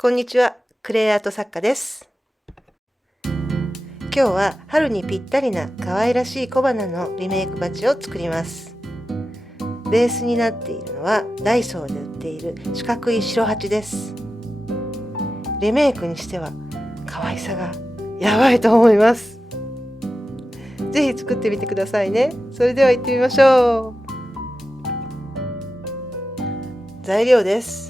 こんにちは、クレイアート作家です。今日は春にぴったりな可愛らしい小花のリメイクバッジを作ります。ベースになっているのはダイソーで売っている四角い白鉢です。リメイクにしては可愛さがやばいと思います。ぜひ作ってみてくださいね。それでは行ってみましょう。材料です。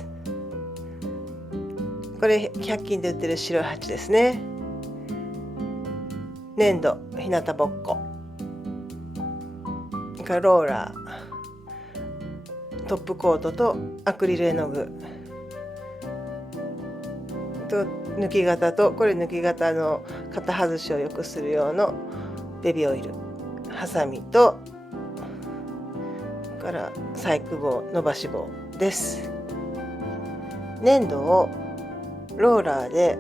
これ100均で売ってる白い鉢ですね。粘土、日向ぼっこ、ローラー、トップコートとアクリル絵の具と抜き型と、これ抜き型の型外しをよくする用のベビーオイル、ハサミとから細工棒、伸ばし棒です。粘土をローラーで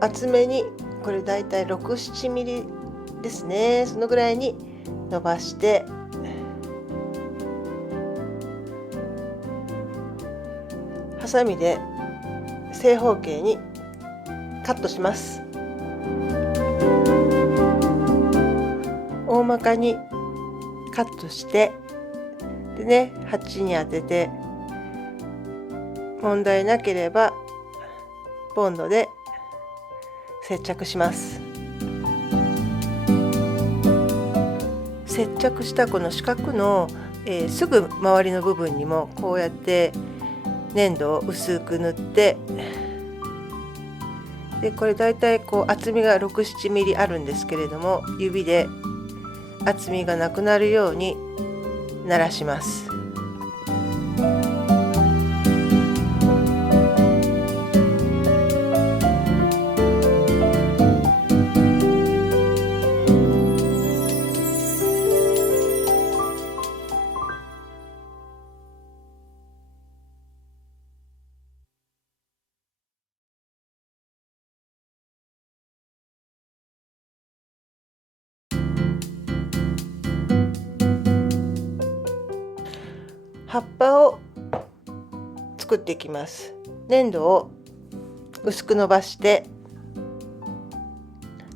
厚めに、これだいたい6、7ミリですね、そのぐらいに伸ばしてハサミで正方形にカットします。大まかにカットしてでね、鉢に当てて問題なければボンドで接着します。接着したこの四角の、すぐ周りの部分にもこうやって粘土を薄く塗って、でこれだいたいこう厚みが6、7ミリあるんですけれども、指で厚みがなくなるようにならします。葉っぱを作っていきます。粘土を薄く伸ばして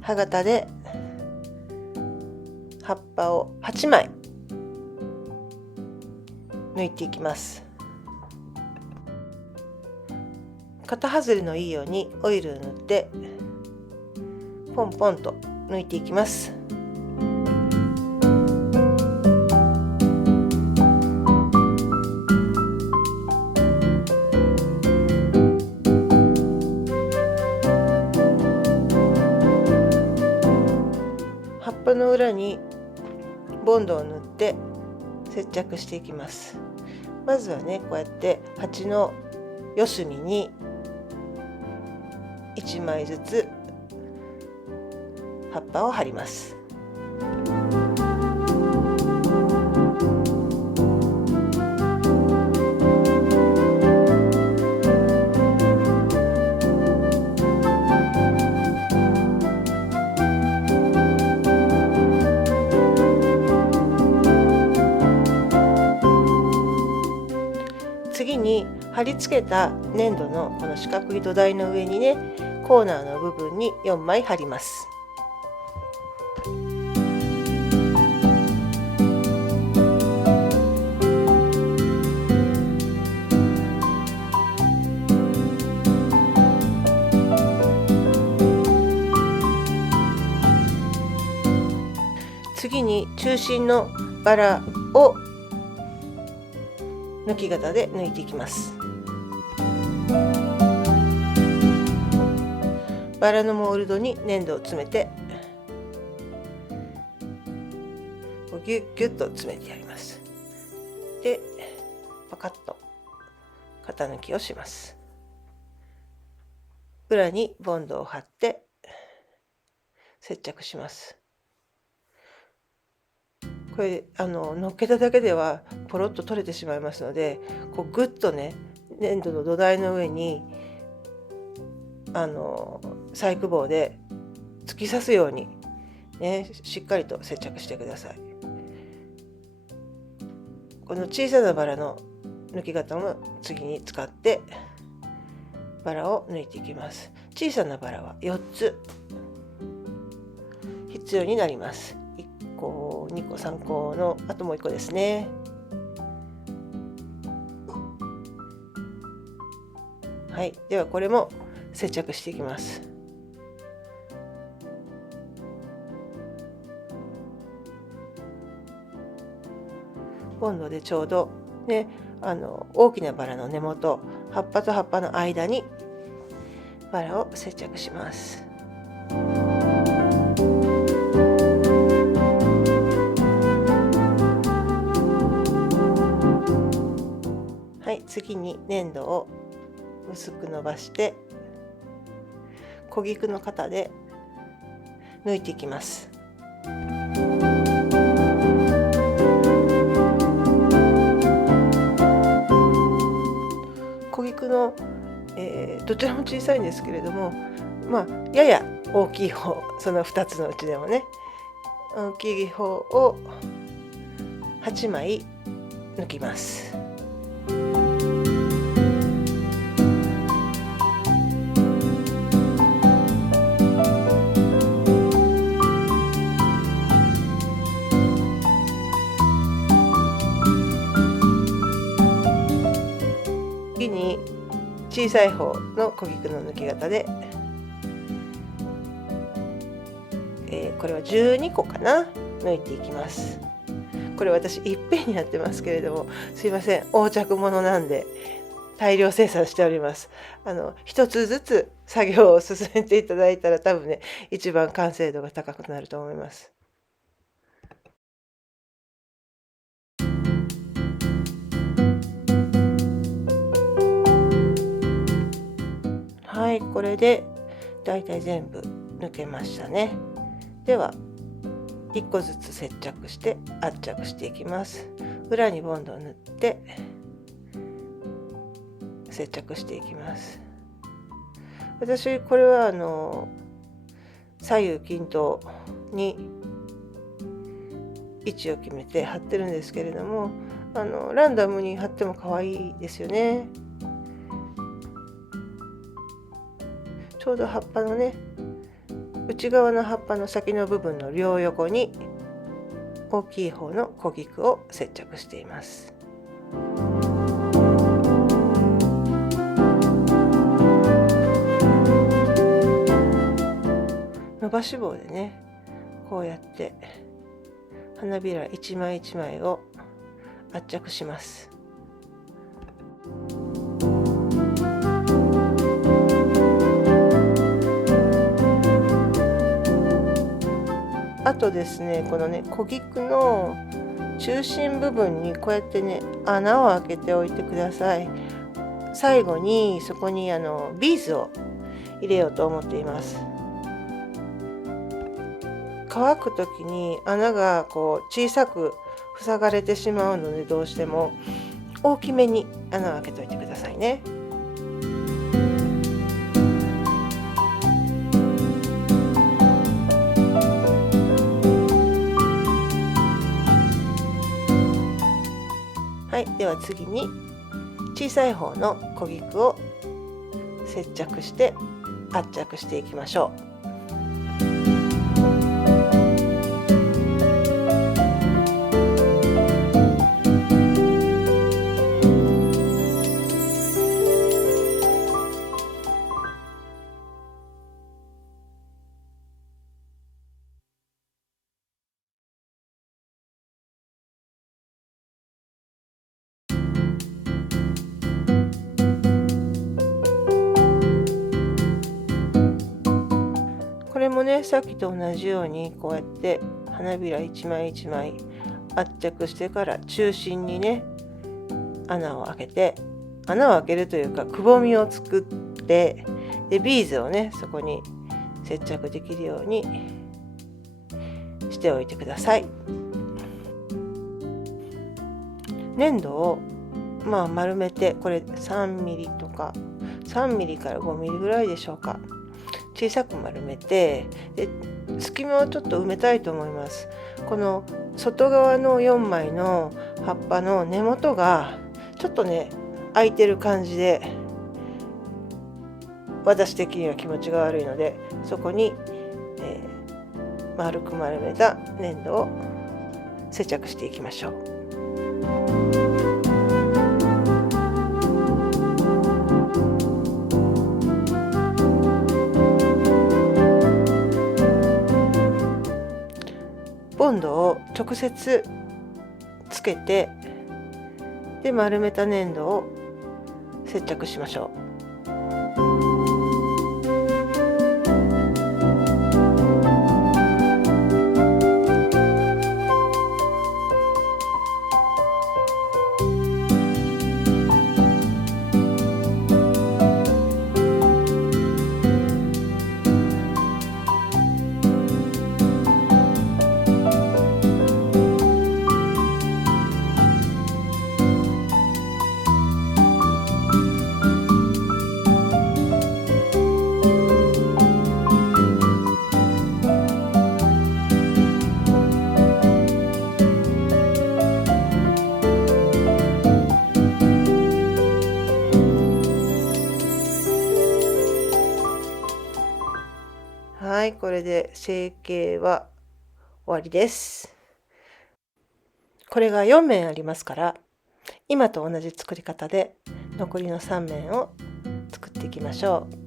刃型で葉っぱを8枚抜いていきます。型外れのいいようにオイルを塗ってポンポンと抜いていきます。葉っぱの裏にボンドを塗って接着していきます。まずはね、こうやって鉢の四隅に1枚ずつ葉っぱを貼ります。次に貼り付けた粘土のこの四角い土台の上にね、コーナーの部分に4枚貼ります。次に中心のバラを抜き型で抜いていきます。バラのモールドに粘土を詰めてギュッギュッと詰めてやります。でパカッと型抜きをします。裏にボンドを貼って接着します。これ乗っけただけではポロッと取れてしまいますので、こうグッとね、粘土の土台の上に細工棒で突き刺すようにね、しっかりと接着してください。この小さなバラの抜き型も次に使ってバラを抜いていきます。小さなバラは4つ必要になります。1個、2個、3個のあともう1個ですね。はい、ではこれも接着していきます。今度でちょうどね、大きなバラの根元、葉っぱと葉っぱの間にバラを接着します。はい、次に粘土を薄く伸ばして小菊の型で抜いていきます。小菊の、どちらも小さいんですけれども、やや大きい方、その2つのうちでもね、大きい方を8枚抜きます。次に小さい方の小菊の抜き型で、これは12個かな、抜いていきます。これ私いっぺんにやってますけれども、すいません、横着物なんで大量生産しております。一つずつ作業を進めていただいたら多分ね、一番完成度が高くなると思います。はい、これでだいたい全部抜けましたね。では1個ずつ接着して圧着していきます。裏にボンドを塗って接着していきます。私これは左右均等に位置を決めて貼ってるんですけれども、ランダムに貼っても可愛いですよね。ちょうど葉っぱのね、内側の葉っぱの先の部分の両横に大きい方の小菊を接着しています。伸ばし棒でね、こうやって花びら一枚一枚を圧着します。あとですね、このね、小菊の中心部分にこうやってね、穴を開けておいてください。最後にそこにビーズを入れようと思っています。乾く時に穴がこう小さく塞がれてしまうので、どうしても大きめに穴を開けておいてくださいね。はい、では次に小さい方の小菊を接着して圧着していきましょう。これもね、さっきと同じようにこうやって花びら一枚一枚圧着してから中心にね、穴を開けるというか、くぼみを作って、でビーズをね、そこに接着できるようにしておいてください。粘土を丸めて、これ3ミリとか3ミリから5ミリぐらいでしょうか、小さく丸めて、で隙間をちょっと埋めたいと思います。この外側の4枚の葉っぱの根元がちょっとね開いてる感じで私的には気持ちが悪いので、そこに、丸く丸めた粘土を接着していきましょう。ボンドを直接つけて、で丸めた粘土を接着しましょう。はい、これで成形は終わりです。これが4面ありますから、今と同じ作り方で残りの3面を作っていきましょう。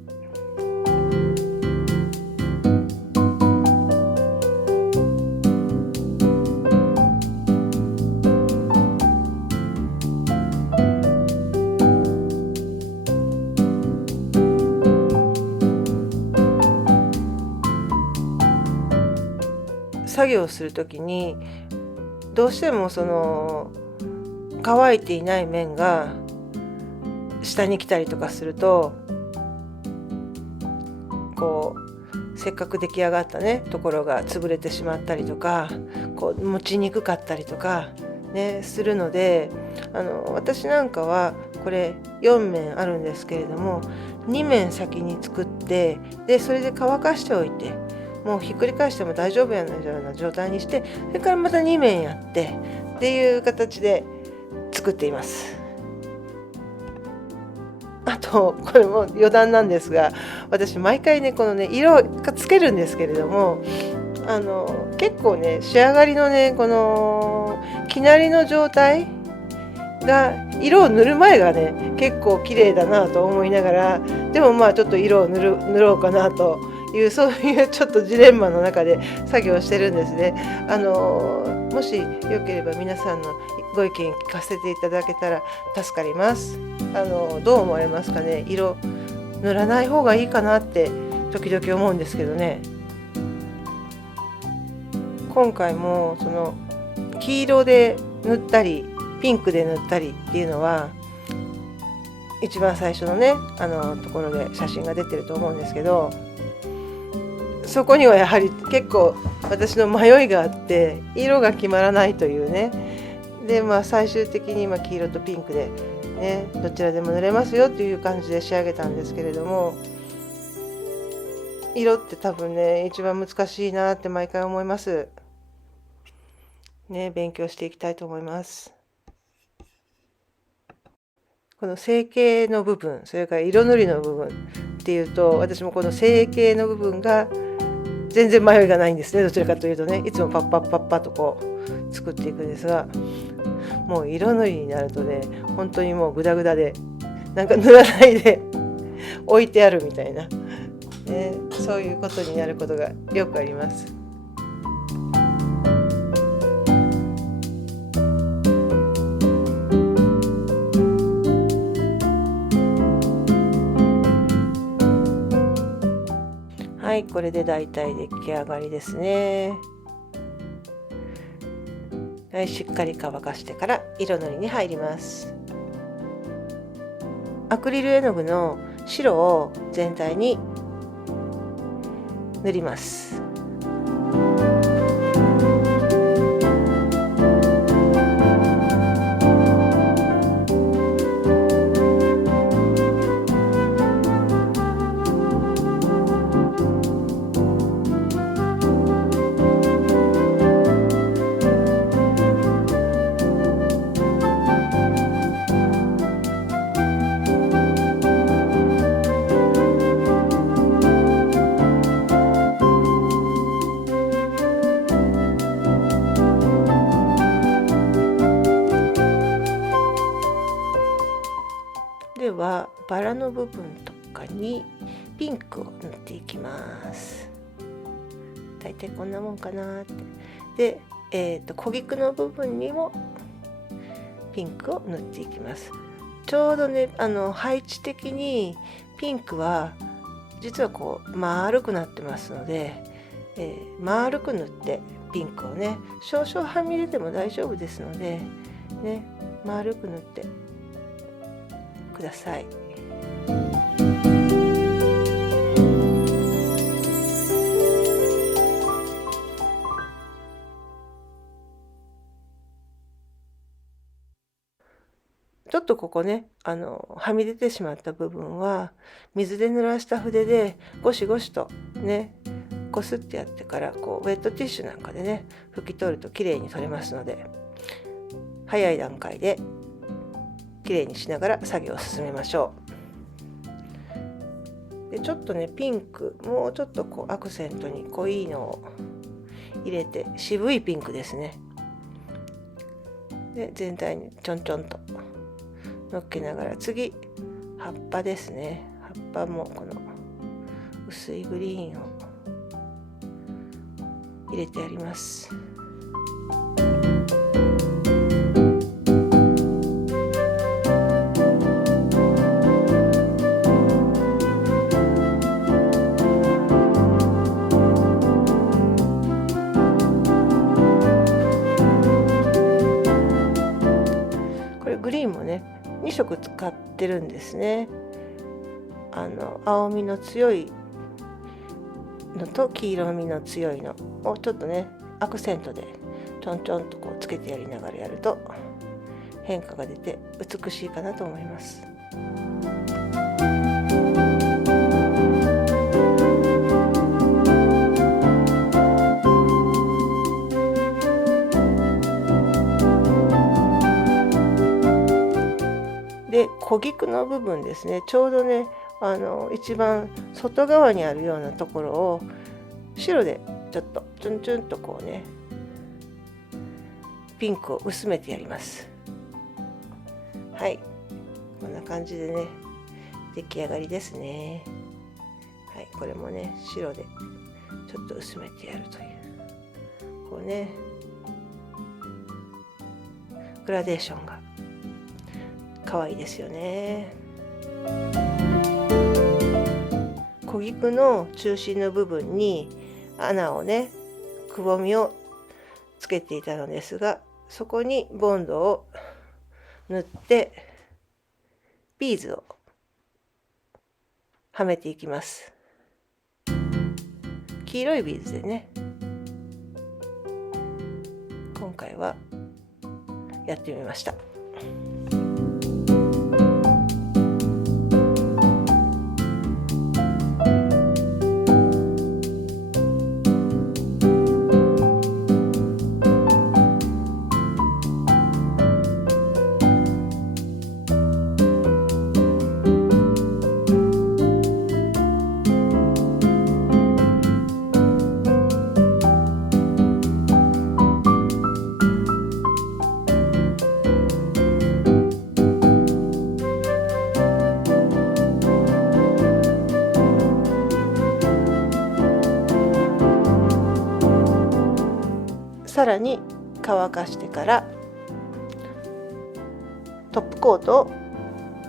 作業するときにどうしてもその乾いていない面が下に来たりとかすると、こうせっかく出来上がったねところが潰れてしまったりとか、こう持ちにくかったりとかねするので、私なんかはこれ4面あるんですけれども、2面先に作って、でそれで乾かしておいて、もうひっくり返しても大丈夫やなような状態にして、それからまた2面やってっていう形で作っています。あとこれも余談なんですが、私毎回ねこのね色がつけるんですけれども、結構ね仕上がりのねこの生成りの状態が、色を塗る前がね結構綺麗だなと思いながら、でもまあちょっと色を塗ろうかなという、そういうちょっとジレンマの中で作業してるんですね。もしよければ皆さんのご意見聞かせていただけたら助かります。どう思われますかね。色塗らない方がいいかなって時々思うんですけどね。今回もその黄色で塗ったりピンクで塗ったりっていうのは一番最初のねところで写真が出てると思うんですけど、そこにはやはり結構私の迷いがあって、色が決まらないというね。で最終的に黄色とピンクでねどちらでも塗れますよっていう感じで仕上げたんですけれども、色って多分ね一番難しいなって毎回思いますね。勉強していきたいと思います。この成形の部分、それから色塗りの部分っていうと、私もこの成形の部分が全然迷いがないんですね。どちらかというとね、いつもパッパッパッパとこう作っていくんですが、もう色塗りになるとね本当にもうグダグダで、なんか塗らないで置いてあるみたいな、そういうことになることがよくあります。はい、これでだいたい出来上がりですね。はい、しっかり乾かしてから色塗りに入ります。アクリル絵の具の白を全体に塗ります。腹の部分とかにピンクを塗っていきます。だいたいこんなもんかなって。で、小菊の部分にもピンクを塗っていきます。ちょうどね、配置的にピンクは実はこう丸くなってますので、丸く塗ってピンクをね、少々はみ出ても大丈夫ですので、ね、丸く塗ってください。ちょっとここね、はみ出てしまった部分は水で濡らした筆でゴシゴシとね、こすってやってからこうウェットティッシュなんかでね拭き取るときれいに取れますので、早い段階できれいにしながら作業を進めましょう。でちょっとね、ピンクもうちょっとこうアクセントに濃いのを入れて、渋いピンクですね。で全体にちょんちょんとのっけながら、次葉っぱですね。葉っぱもこの薄いグリーンを入れてあります。これグリーンもね2色使ってるんですね。青みの強いのと黄色みの強いのをちょっとねアクセントでちょんちょんとこうつけてやりながらやると変化が出て美しいかなと思います。で小菊の部分ですね、ちょうどね一番外側にあるようなところを白でちょっとチュンチュンとこうねピンクを薄めてやります。はい、こんな感じでね出来上がりですね。はい、これもね白でちょっと薄めてやるという、こうねグラデーションが可愛いですよね。小菊の中心の部分に穴をね、くぼみをつけていたのですが、そこにボンドを塗ってビーズをはめていきます。黄色いビーズでね、今回はやってみました。さらに乾かしてからトップコートを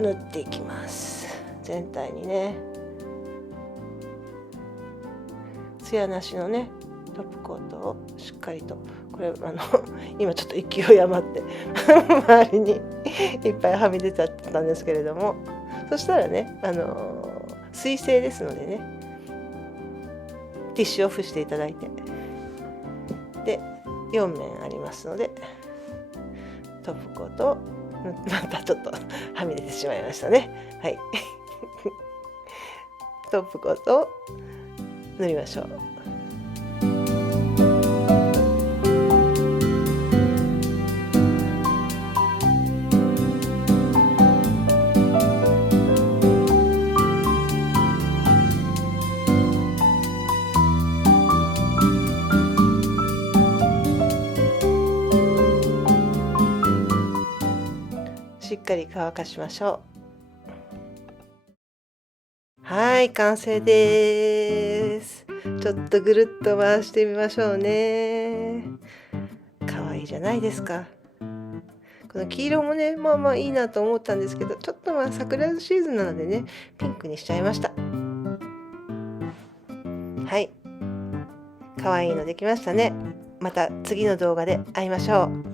塗っていきます。全体にね、ツヤなしのねトップコートをしっかりと、これ今ちょっと勢い余って周りにいっぱいはみ出ちゃったんですけれども、そしたらね水性ですのでね、ティッシュを付していただいて、で4面ありますのでトップコートをまたちょっとはみ出てしまいましたね。はいトップコートを塗りましょう。しっかり乾かしましょう。はい、完成です。ちょっとぐるっと回してみましょうね。かわいいじゃないですか。この黄色もね、まあまあいいなと思ったんですけど、ちょっとまあ桜シーズンなのでね、ピンクにしちゃいました。はい、かわいいのできましたね。また次の動画で会いましょう。